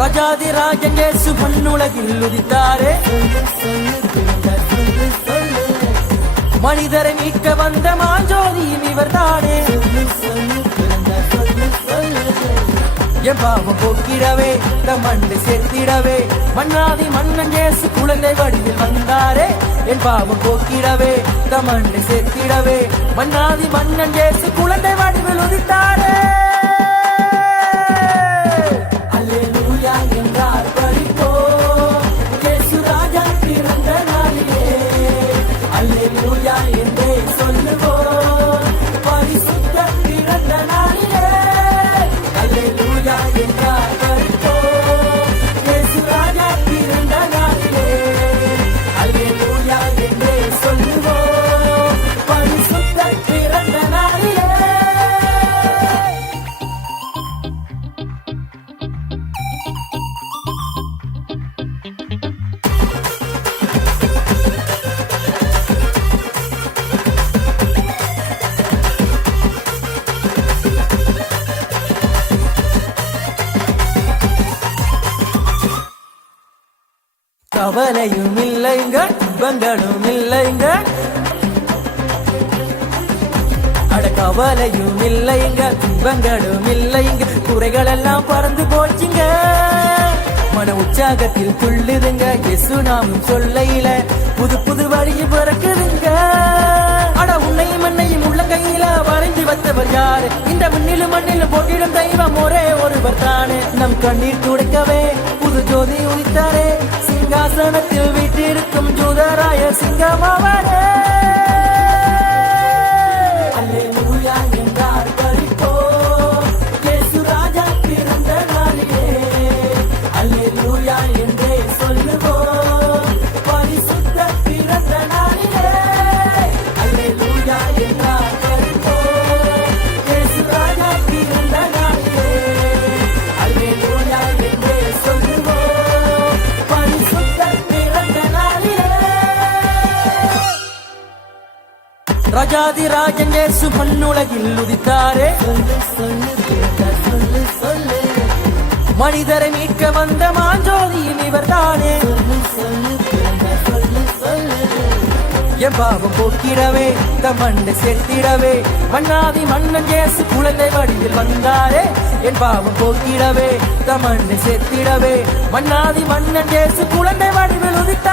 ராஜாதி ராஜன் இயேசு மண்ணுலகில் உதித்தாரே, மனிதரை மீட்க வந்த மாஞ்சோதியும் இவர்தானே. என் பாவம் போக்கிடவே தம் மண்ணை சேர்த்திடவே மன்னாதி மன்னன் இயேசு குழந்தை வடிவில் வந்தாரே. என் பாவம் போக்கிடவே தம் மண்ணை சேர்த்திடவே மன்னாதி மன்னன் இயேசு குழந்தை வடிவில் உதித்தாரே. கவலையும் இல்லைங்க, துன்பங்களும் இல்லைங்க, அட கவலையும் இல்லைங்க, துன்பங்களும் இல்லைங்க, குறைகள் எல்லாம் பறந்து போச்சுங்க. மன உற்சாகத்தில் துள்ளுதுங்க, இயேசு நாமம் சொல்லையில புது புது வழியை பிறக்குதுங்க. அட உன்னையும் மண்ணையும் உள்ளங்கையில வரைஞ்சி வந்தவர் யாரு? இந்த மண்ணிலும் மண்ணிலும் போட்டிடும் தெய்வம் ஒரே ஒருவர் தானே. நம் கண்ணீர் துடைக்கவே புது ஜோதி உதித்தாரே, சிங்காசனத்தில் வீட்டிருக்கும் ஜூதராய சிங்கமாவரே. அல்லேலூயா என்றார் பரிப்போ, இயேசு ராஜா பிறந்த நாளிலே. அல்லேலூயா என்றே சொல்லுவோம், பரிசுத்த பிறந்த நாளிலே. அல்லேலூயா என்றார் பரிப்போ, இயேசு ராஜா பிறந்த நாளிலே. அல்லேலூயா என்றே சொல்லுவோம், பரிசுத்த பிறந்த நாளிலே. ராஜாதி ராஜன் இயேசு மண்ணுலகில் உதித்தாரே, மனிதரை மீட்க வந்த மாஞ்சோதியும் இவர்தானே. என் பாவம் போக்கிடவே தம் மண்ணை சேர்த்திடவே மன்னாதி மன்னன் இயேசு குழந்தை வடிவில் வந்தாரே. என் பாவம் போக்கிடவே தம் மண்ணை சேர்த்திடவே மன்னாதி மன்னன் இயேசு குழந்தை வடிவில் உதித்தாரே.